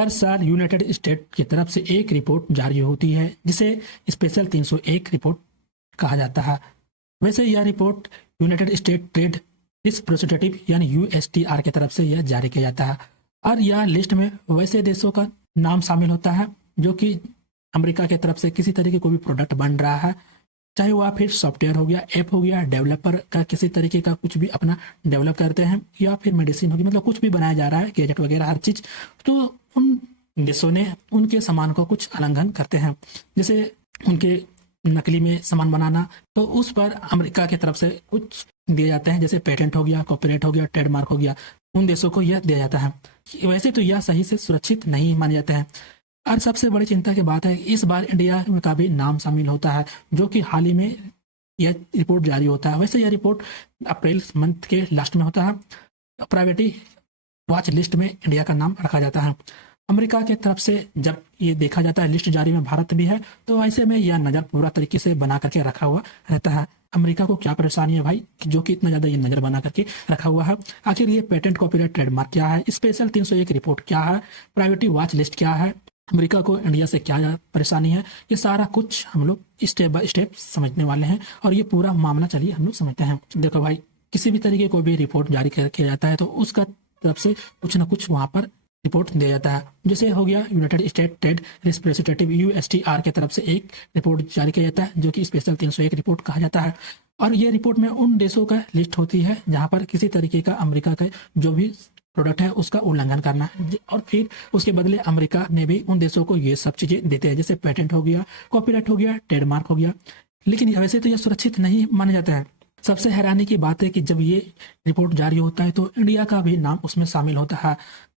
हर साल United state की तरफ से एक रिपोर्ट जारी होती है जिसे स्पेशल 301 रिपोर्ट कहा जाता है। वैसे यह report United state trade representative यानी यूएसटीआर की तरफ से यह जारी किया जाता है और यह लिस्ट में वैसे देशों का नाम शामिल होता है जो कि अमेरिका की तरफ से किसी तरीके कोई भी प्रोडक्ट बन रहा है, चाहे वह फिर सॉफ्टवेयर हो गया, ऐप हो गया, डेवलपर का किसी तरीके का कुछ भी अपना डेवलप करते हैं, या फिर मेडिसिन होगी, मतलब कुछ भी बनाया जा रहा है, गैजेट वगैरह हर चीज, तो उन देशों ने उनके सामान को कुछ उल्लंघन करते हैं, जैसे उनके नकली में सामान बनाना, तो उस पर अमेरिका की तरफ से कुछ दिए जाते हैं, जैसे पेटेंट हो गया, कॉपीराइट हो गया, ट्रेडमार्क हो गया, उन देशों को यह दिया जाता है। वैसे तो यह सही से सुरक्षित नहीं माने जाते हैं। और सबसे बड़ी चिंता की बात है, इस बार इंडिया का भी नाम शामिल होता है, जो कि हाल ही में यह रिपोर्ट जारी होता है। वैसे यह रिपोर्ट अप्रैल मंथ के लास्ट में होता है। प्रायोरिटी वॉच लिस्ट में इंडिया का नाम रखा जाता है। अमेरिका की तरफ से जब ये देखा जाता है लिस्ट जारी में भारत भी है, तो ऐसे में यह नज़र पूरा तरीके से बना करके रखा हुआ रहता है। अमेरिका को क्या परेशानी है भाई, जो कि इतना ज़्यादा ये नज़र बना करके रखा हुआ है। आखिर ये पेटेंट, कॉपीराइट, ट्रेडमार्क क्या है, स्पेशल 301 रिपोर्ट क्या है, प्रायोरिटी वॉच लिस्ट क्या है, अमेरिका को इंडिया से क्या परेशानी है, ये सारा कुछ हम लोग स्टेप बाय स्टेप समझने वाले हैं और ये पूरा मामला चलिए हम लोग समझते हैं। देखो भाई, किसी भी तरीके को भी रिपोर्ट जारी किया जाता है तो उसका तरफ से कुछ ना कुछ वहाँ पर रिपोर्ट दिया जाता है। जैसे हो गया United state trade representative USTR की तरफ से एक रिपोर्ट जारी किया जाता है, जो कि स्पेशल 301 रिपोर्ट कहा जाता है। और ये रिपोर्ट में उन देशों का लिस्ट होती है जहाँ पर किसी तरीके का अमेरिका का जो भी प्रोडक्ट है उसका उल्लंघन करना, और फिर उसके बदले अमेरिका ने भी उन देशों को ये सब चीजें देते हैं, जैसे पेटेंट हो गया, कॉपीराइट हो गया, ट्रेडमार्क हो गया। लेकिन वैसे तो यह सुरक्षित नहीं माने जाते हैं। सबसे हैरानी की बात है कि जब ये रिपोर्ट जारी होता है तो इंडिया का भी नाम उसमें शामिल होता है,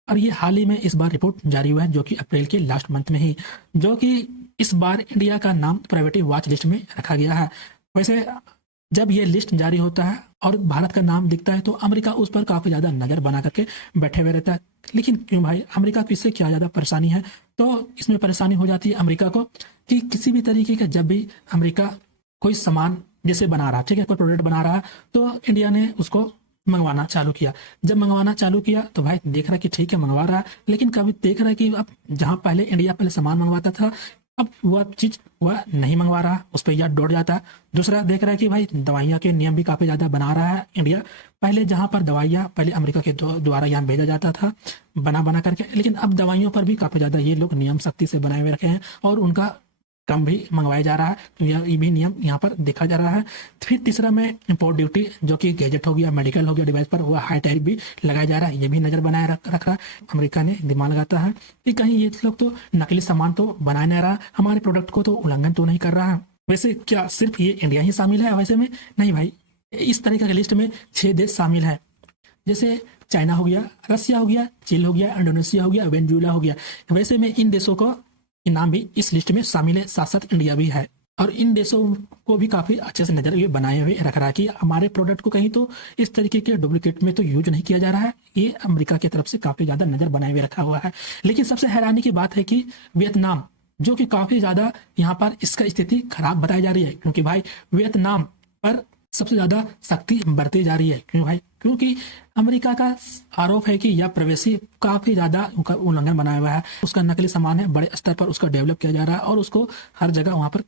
और ये हाल ही में इस बार रिपोर्ट जारी हुआ है, जो कि अप्रैल के लास्ट मंथ में ही, जो कि इस बार इंडिया का नाम प्रायोरिटी वॉच लिस्ट में रखा गया है। वैसे जब ये लिस्ट जारी होता है और भारत का नाम दिखता है तो अमेरिका उस पर काफी ज्यादा नजर बना करके बैठे हुए रहता है। लेकिन क्यों भाई, अमेरिका को इससे क्या ज्यादा परेशानी है? तो इसमें परेशानी हो जाती है अमेरिका को कि किसी भी तरीके का जब भी अमेरिका कोई सामान जैसे बना रहा, ठीक है, कोई प्रोडक्ट बना रहा, तो इंडिया ने उसको मंगवाना चालू किया। जब मंगवाना चालू किया तो भाई देख रहा कि ठीक है मंगवा रहा है, लेकिन कभी देख रहा कि अब जहां पहले इंडिया पहले सामान मंगवाता था, अब वह चीज वह नहीं मंगवा रहा, उस पर याद दौड़ जाता है। दूसरा देख रहा है कि भाई दवाइयाँ के नियम भी काफी ज्यादा बना रहा है इंडिया। पहले जहां पर दवाइयाँ पहले अमेरिका के द्वारा यहाँ भेजा जाता था बना बना करके, लेकिन अब दवाइयों पर भी काफी ज्यादा ये लोग नियम सख्ती से बनाए हुए रखे हैं और उनका कम भी मंगवाया जा रहा है, तो ये भी नियम यहाँ पर देखा जा रहा है। फिर तीसरा में इंपोर्ट ड्यूटी, जो कि गैजेट हो गया, मेडिकल हो गया, डिवाइस पर वह हाई टैरिफ भी लगाया जा रहा है, ये भी नजर बनाए रख रहा है। अमेरिका ने दिमाग लगाता है कि कहीं ये लोग तो नकली सामान तो बना नहीं रहा, हमारे प्रोडक्ट को तो उल्लंघन तो नहीं कर रहा है। वैसे क्या सिर्फ ये इंडिया ही शामिल है? वैसे में नहीं भाई, इस तरीके की लिस्ट में 6 देश शामिल है, जैसे चाइना हो गया, रसिया हो गया, चीन हो गया, इंडोनेशिया हो गया, वेनेजुएला हो गया। वैसे में इन देशों को नाम भी इस लिस्ट में शामिल है, साथ साथ इंडिया भी है। और इन देशों को भी काफी अच्छे से नजर ये बनाए हुए रख रहा है कि हमारे प्रोडक्ट को कहीं तो इस तरीके के डुप्लीकेट में तो यूज नहीं किया जा रहा है। ये अमेरिका की तरफ से काफी ज्यादा नजर बनाए हुए रखा हुआ है। लेकिन सबसे हैरानी की बात है कि वियतनाम, जो कि काफी ज्यादा यहाँ पर इसका स्थिति खराब बताई जा रही है, क्योंकि भाई वियतनाम पर सबसे ज्यादा सख्ती बरती जा रही है। क्यों भाई? क्योंकि अमेरिका का आरोप है कि यह प्रवेशी काफी ज्यादा उल्लंघन बनाया हुआ है, उसका नकली सामान है, बड़े स्तर पर उसका डेवलप किया जा रहा है और उसको हर जगह वहां पर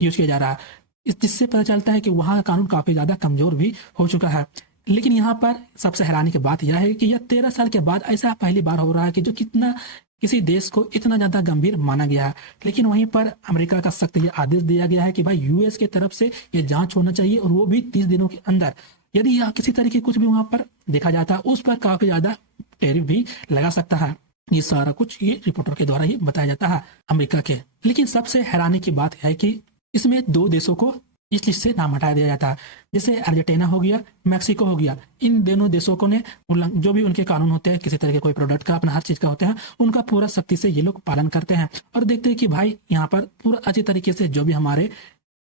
यूज किया जा रहा है, जिससे पता चलता है कि वहां का कानून काफी ज्यादा कमजोर भी हो चुका है। लेकिन यहाँ पर सबसे हैरानी की बात यह है कि यह 13 साल के बाद ऐसा पहली बार हो रहा है कि जो कितना किसी देश को इतना ज्यादा गंभीर माना गया है। लेकिन वहीं पर अमेरिका का सख्त ये आदेश दिया गया है कि भाई यूएस की तरफ से ये जांच होना चाहिए, और वो भी 30 दिनों के अंदर। यदि यह किसी तरीके कुछ भी वहां पर देखा जाता है, उस पर काफी ज्यादा टैरिफ भी लगा सकता है। ये सारा कुछ ये रिपोर्टर के द्वारा ही बताया जाता है अमेरिका के। लेकिन सबसे हैरानी की बात है कि इसमें 2 देशों को इस लिस्ट से नाम हटा दिया जाता है, जैसे अर्जेंटीना हो गया, मैक्सिको हो गया। इन दोनों देशों को ने जो भी उनके कानून होते हैं किसी तरह के कोई प्रोडक्ट का, अपना हर चीज का होते हैं, उनका पूरा सख्ती से ये लोग पालन करते हैं और देखते हैं कि भाई यहाँ पर पूरा अच्छे तरीके से जो भी हमारे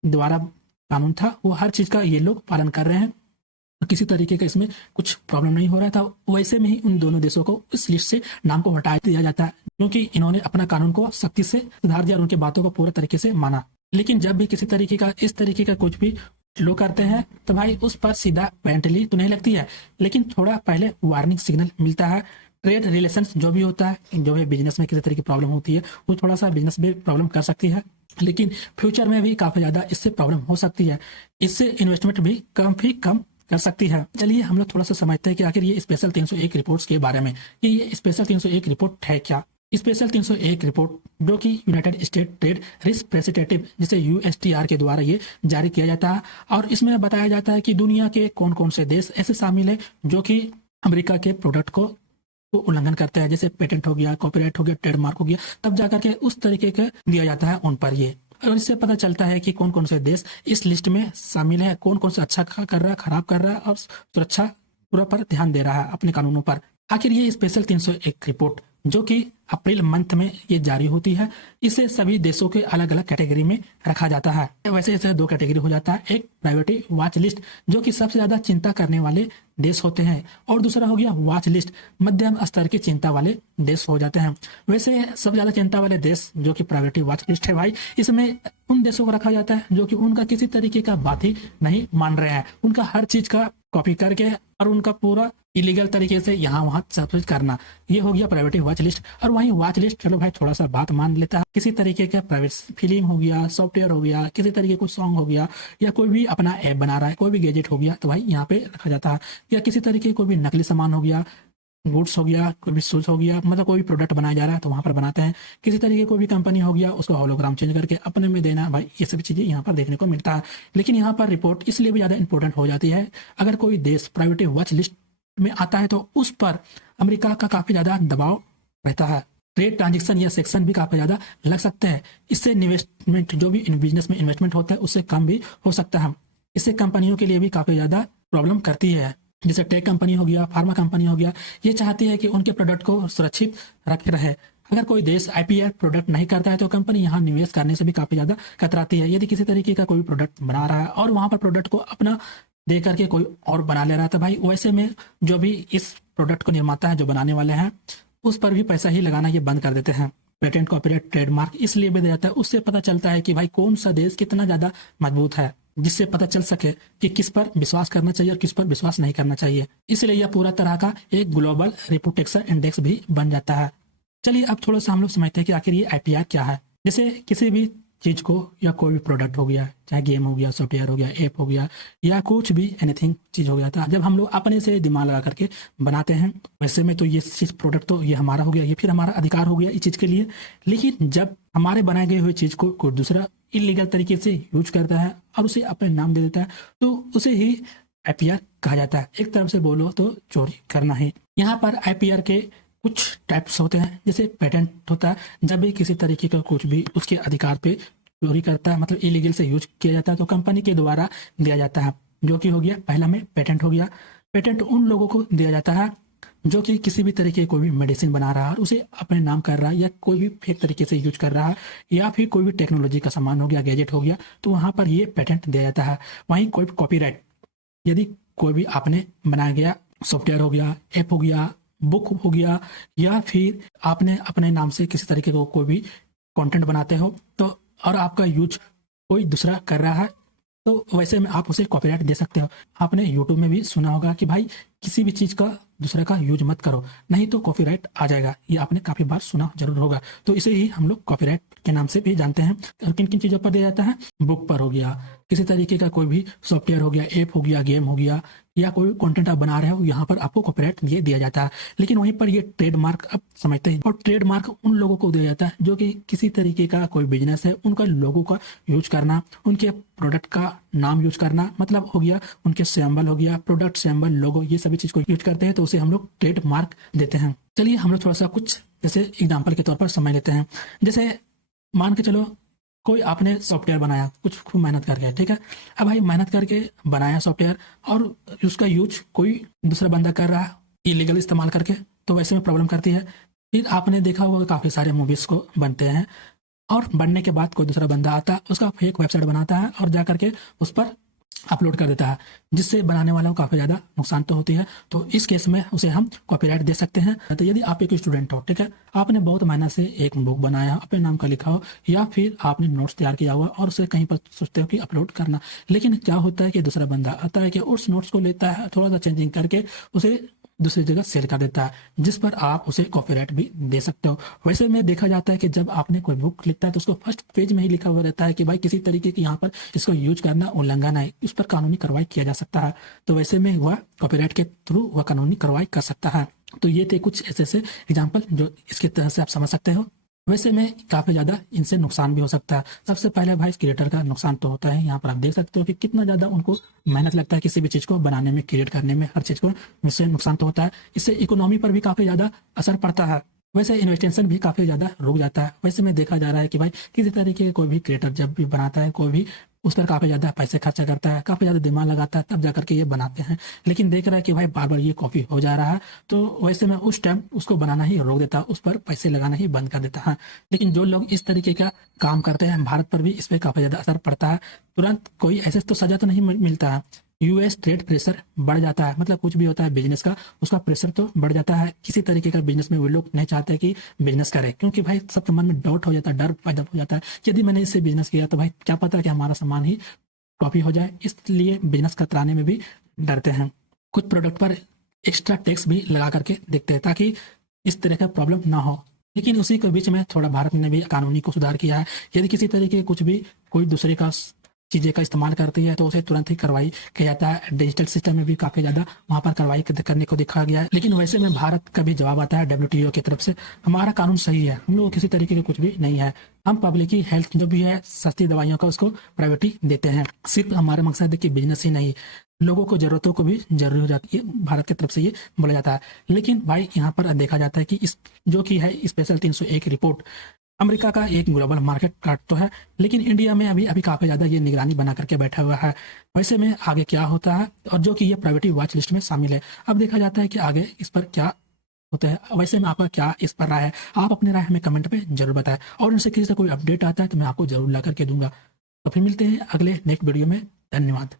द्वारा कानून था वो हर चीज का ये लोग पालन कर रहे हैं, किसी तरीके का इसमें कुछ प्रॉब्लम नहीं हो रहा था। वैसे में ही उन दोनों देशों को इस लिस्ट से नाम को हटा दिया जाता है, क्योंकि इन्होंने अपना कानून को सख्ती से सुधार दिया और उनकी बातों को पूरा तरीके से माना। लेकिन जब भी किसी तरीके का इस तरीके का कुछ भी लो करते हैं तो भाई उस पर सीधा पेनल्टी तो नहीं लगती है, लेकिन थोड़ा पहले वार्निंग सिग्नल मिलता है ट्रेड रिलेशंस जो भी होता है, जो भी बिजनेस में किसी तरह की प्रॉब्लम होती है, वो थोड़ा सा बिजनेस में प्रॉब्लम कर सकती है, लेकिन फ्यूचर में भी काफ़ी ज़्यादा इससे प्रॉब्लम हो सकती है। इससे इन्वेस्टमेंट भी कम कर सकती है। चलिए हम लोग थोड़ा सा समझते हैं कि आखिर ये स्पेशल 301 रिपोर्ट्स के बारे में, कि ये स्पेशल 301 रिपोर्ट है क्या। स्पेशल 301 रिपोर्ट जो कि यूनाइटेड स्टेट ट्रेड रिप्रेजेंटेटिव जिसे यूएसटीआर के द्वारा ये जारी किया जाता है, और इसमें बताया जाता है कि दुनिया के कौन कौन से देश ऐसे शामिल है जो कि अमेरिका के प्रोडक्ट को उल्लंघन करते हैं, जैसे पेटेंट हो गया, कॉपीराइट हो गया, ट्रेडमार्क हो गया, तब जाकर के उस तरीके का दिया जाता है उन पर ये। और इससे पता चलता है कि कौन कौन से देश इस लिस्ट में शामिल है, कौन कौन से अच्छा कर रहा है, खराब कर रहा है, और सुरक्षा पूरा पर ध्यान दे रहा है अपने कानूनों पर। आखिर ये स्पेशल 301 रिपोर्ट जो कि अप्रैल मंथ में ये जारी होती है, इसे सभी देशों के अलग अलग कैटेगरी में रखा जाता है। वैसे इसे दो कैटेगरी हो जाता है, एक प्रायोरिटी वॉच लिस्ट जो कि सबसे ज्यादा चिंता करने वाले देश होते हैं, और दूसरा हो गया वॉच लिस्ट, मध्यम स्तर की चिंता वाले देश हो जाते हैं। वैसे सबसे ज्यादा चिंता वाले देश जो कि प्रायोरिटी वॉच लिस्ट है भाई, इसमें उन देशों को रखा जाता है जो कि उनका किसी तरीके का बात ही नहीं मान रहे हैं, उनका हर चीज का कॉपी करके और उनका पूरा इलीगल तरीके से यहाँ वहाँ सब कुछ करना, ये हो गया प्राइवेट वॉच लिस्ट। और वहीं वॉच लिस्ट चलो भाई थोड़ा सा बात मान लेता है, किसी तरीके का प्राइवेट फिल्म हो गया, सॉफ्टवेयर हो गया, किसी तरीके का सॉन्ग हो गया, या कोई भी अपना ऐप बना रहा है, कोई भी गैजेट हो गया, तो भाई यहाँ पे रखा जाता है। या किसी तरीके कोई भी नकली सामान हो गया, गुड्स हो गया, कोई भी शूज हो गया, मतलब कोई भी प्रोडक्ट बनाया जा रहा है तो वहां पर बनाते हैं। किसी तरीके कोई भी कंपनी हो गया, उसका होलोग्राम चेंज करके अपने में देना, भाई ये सभी चीजें यहाँ पर देखने को मिलता है। लेकिन यहाँ पर रिपोर्ट इसलिए भी ज्यादा इंपॉर्टेंट हो जाती है, अगर कोई देश प्राइवेट वॉच लिस्ट में आता है तो उस पर अमेरिका का काफी ज्यादा दबाव रहता है, ट्रेड ट्रांजेक्शन या सेक्शन भी काफी ज्यादा लग सकते हैं। इससे इन्वेस्टमेंट जो भी बिजनेस में इन्वेस्टमेंट होता है उससे कम भी हो सकता है। इससे कंपनियों के लिए भी काफी ज्यादा प्रॉब्लम करती है, जैसे टेक कंपनी हो गया, फार्मा कंपनी हो गया, ये चाहती है कि उनके प्रोडक्ट को सुरक्षित रखे रहे। अगर कोई देश आईपीआर प्रोडक्ट नहीं करता है तो कंपनी यहाँ निवेश करने से भी काफी ज्यादा कतराती है। यदि किसी तरीके का कोई प्रोडक्ट बना रहा है और वहां पर प्रोडक्ट को अपना दे करके कोई और बना ले रहा है, तो भाई वैसे में जो भी इस प्रोडक्ट को निर्माता है, जो बनाने वाले हैं, उस पर भी पैसा ही लगाना ये बंद कर देते हैं। पेटेंट, कॉपीराइट, ट्रेडमार्क इसलिए भी दिया जाता है, उससे पता चलता है कि भाई कौन सा देश कितना ज्यादा मजबूत है, जिससे पता चल सके कि किस पर विश्वास करना चाहिए और किस पर विश्वास नहीं करना चाहिए। इसलिए यह पूरा तरह का एक ग्लोबल रेपुटेशन इंडेक्स भी बन जाता है। चलिए अब थोड़ा सा हम लोग समझते हैं कि आखिर ये आईपीआर क्या है। जैसे किसी भी चीज को या कोई भी प्रोडक्ट हो गया, चाहे गेम हो गया, सॉफ्टवेयर हो गया, ऐप हो गया, या कुछ भी एनीथिंग चीज हो गया था, जब हम लोग अपने से दिमाग लगा करके बनाते हैं, वैसे में तो ये चीज प्रोडक्ट तो ये हमारा हो गया, ये फिर हमारा अधिकार हो गया इस चीज के लिए। लेकिन जब हमारे बनाए गए हुए चीज को कोई दूसरा इलीगल तरीके से यूज करता है और उसे अपने नाम दे देता है, तो उसे ही आईपीआर कहा जाता है। एक तरफ से बोलो तो चोरी करना है। यहाँ पर आईपीआर के कुछ टाइप्स होते हैं। जैसे पेटेंट होता है, जब भी किसी तरीके का कुछ भी उसके अधिकार पे चोरी करता है, मतलब इलीगल से यूज किया जाता है, तो कंपनी के द्वारा दिया जाता है, जो कि हो गया पहला में पेटेंट हो गया। पेटेंट उन लोगों को दिया जाता है जो कि किसी भी तरीके कोई भी मेडिसिन बना रहा है और उसे अपने नाम कर रहा है, या कोई भी फेक तरीके से यूज कर रहा है, या फिर कोई भी टेक्नोलॉजी का सामान हो गया, गैजेट हो गया, तो वहां पर ये पेटेंट दिया जाता है। वहीं कोई कॉपीराइट, यदि कोई भी आपने बनाया गया सॉफ्टवेयर हो गया, ऐप हो गया, बुक हो गया, या फिर आपने अपने नाम से किसी तरीके को कोई भी कंटेंट बनाते हो, तो और आपका यूज कोई दूसरा कर रहा है, तो वैसे में आप उसे कॉपीराइट दे सकते हो। आपने यूट्यूब में भी सुना होगा कि भाई किसी भी चीज का दूसरे का यूज मत करो, नहीं तो कॉपीराइट आ जाएगा। ये आपने काफी बार सुना जरूर होगा। तो इसे ही हम लोग कॉपीराइट के नाम से भी जानते हैं। और किन किन चीजों पर दिया जाता है? बुक पर हो गया, किसी तरीके का कोई भी सॉफ्टवेयर हो गया, ऐप हो गया, गेम हो गया, या कोई कंटेंट आप बना रहे हो, यहाँ पर आपको कॉपीराइट ये दिया जाता है। लेकिन वहीं पर ये ट्रेडमार्क अब समझते हैं, और ट्रेडमार्क उन लोगों को दिया जाता है जो कि किसी तरीके का कोई बिजनेस है, उनका लोगो का यूज करना, उनके प्रोडक्ट का नाम यूज करना, मतलब हो गया उनके सिंबल हो गया, प्रोडक्ट सिंबल, लोगो, ये सभी चीज को यूज करते हैं, तो उसे हम लोग ट्रेडमार्क देते हैं। चलिए हम लोग थोड़ा सा कुछ जैसे एग्जाम्पल के तौर पर समझ लेते हैं। जैसे मान के चलो कोई आपने सॉफ्टवेयर बनाया कुछ खूब मेहनत करके, ठीक है। अब भाई मेहनत करके बनाया सॉफ्टवेयर और उसका यूज कोई दूसरा बंदा कर रहा है इलीगल इस्तेमाल करके, तो वैसे में प्रॉब्लम करती है। फिर आपने देखा होगा काफी सारे मूवीज को बनते हैं, और बनने के बाद कोई दूसरा बंदा आता है, उसका फेक वेबसाइट बनाता है और जा करके उस पर अपलोड कर देता है, जिससे बनाने वालों को काफी ज्यादा नुकसान तो होती है। तो इस केस में उसे हम कॉपीराइट दे सकते हैं। तो यदि आप एक स्टूडेंट हो, ठीक है, आपने बहुत मेहनत से एक बुक बनाया, अपने नाम का लिखा हो, या फिर आपने नोट्स तैयार किया हुआ और उसे कहीं पर सोचते हो कि अपलोड करना, लेकिन क्या होता है कि दूसरा बंदा आता है कि उस नोट्स को लेता है, थोड़ा सा चेंजिंग करके उसे दूसरी जगह सेल कर देता है, जिस पर आप उसे कॉपीराइट भी दे सकते हो। वैसे में देखा जाता है कि जब आपने कोई बुक लिखता है तो उसको फर्स्ट पेज में ही लिखा हुआ रहता है कि भाई किसी तरीके की यहाँ पर इसको यूज करना उल्लंघन है, उस पर कानूनी कार्रवाई किया जा सकता है। तो वैसे में वह कॉपीराइट के थ्रू वह कानूनी कार्रवाई कर सकता है। तो ये थे कुछ ऐसे ऐसे एग्जाम्पल जो इसके तरह से आप समझ सकते हो। वैसे में काफ़ी ज़्यादा इनसे नुकसान भी हो सकता है। सबसे पहले भाई क्रिएटर का नुकसान तो होता है, यहाँ पर आप देख सकते हो कि कितना ज़्यादा उनको मेहनत लगता है किसी भी चीज़ को बनाने में, क्रिएट करने में, हर चीज़ को। इससे नुकसान तो होता है, इससे इकोनॉमी पर भी काफ़ी ज़्यादा असर पड़ता है। वैसे इन्वेस्टेशन भी काफ़ी ज़्यादा रुक जाता है। वैसे में देखा जा रहा है कि भाई किसी तरीके के कोई भी क्रिएटर जब भी बनाता है, कोई भी उस पर काफ़ी ज़्यादा पैसे खर्चा करता है, काफ़ी ज़्यादा दिमाग लगाता है, तब जाकर के ये बनाते हैं। लेकिन देख रहा है कि भाई बार बार ये कॉपी हो जा रहा है, तो वैसे में उस टाइम उसको बनाना ही रोक देता है, उस पर पैसे लगाना ही बंद कर देता है। लेकिन जो लोग इस तरीके का काम करते हैं, भारत पर भी इस पर काफ़ी ज़्यादा असर पड़ता है। तुरंत कोई ऐसे तो सजा तो नहीं मिलता है। यूएस ट्रेड प्रेशर बढ़ जाता है, मतलब कुछ भी होता है बिजनेस का, उसका प्रेशर तो बढ़ जाता है। किसी तरीके का बिजनेस में वो लोग नहीं चाहते कि बिजनेस करे, क्योंकि भाई सबके मन में डाउट हो जाता है, डर पैदा हो जाता है, यदि मैंने इससे बिजनेस किया तो भाई क्या पता कि हमारा सामान ही कॉपी हो जाए। इसलिए बिजनेस कतराने में भी डरते हैं। कुछ प्रोडक्ट पर एक्स्ट्रा टैक्स भी लगा करके देखते हैं ताकि इस तरह का प्रॉब्लम ना हो। लेकिन उसी के बीच में थोड़ा भारत ने भी कानूनी को सुधार किया है। यदि किसी तरीके कुछ भी कोई दूसरे का चीज़ें का इस्तेमाल करती है तो उसे तुरंत ही कार्रवाई किया जाता है। डिजिटल सिस्टम में भी काफ़ी ज़्यादा वहाँ पर कार्रवाई करने को देखा गया है। लेकिन वैसे में भारत का भी जवाब आता है WTO की तरफ से, हमारा कानून सही है, हम लोग किसी तरीके का कुछ भी नहीं है, हम पब्लिक की हेल्थ जो भी है, सस्ती दवाइयों का उसको प्रायोरिटी देते हैं। सिर्फ हमारा मकसद है कि बिजनेस ही नहीं, लोगों को ज़रूरतों को भी जरूरी हो जाती है, भारत की तरफ से ये बोला जाता है। लेकिन भाई यहाँ पर देखा जाता है कि इस जो कि है स्पेशल 301 रिपोर्ट अमेरिका का एक ग्लोबल मार्केट कार्ड तो है, लेकिन इंडिया में अभी काफ़ी ज़्यादा ये निगरानी बना करके बैठा हुआ है। वैसे में आगे क्या होता है, और जो कि ये प्रायोरिटी वॉच लिस्ट में शामिल है। अब देखा जाता है कि आगे इस पर क्या होता है। वैसे में आपका क्या इस पर राय है, आप अपनी राय हमें कमेंट पे जरूर बताएं, और इनसे किसी से कोई अपडेट आता है तो मैं आपको जरूर ला करके दूंगा। तो फिर मिलते हैं अगले नेक्स्ट वीडियो में। धन्यवाद।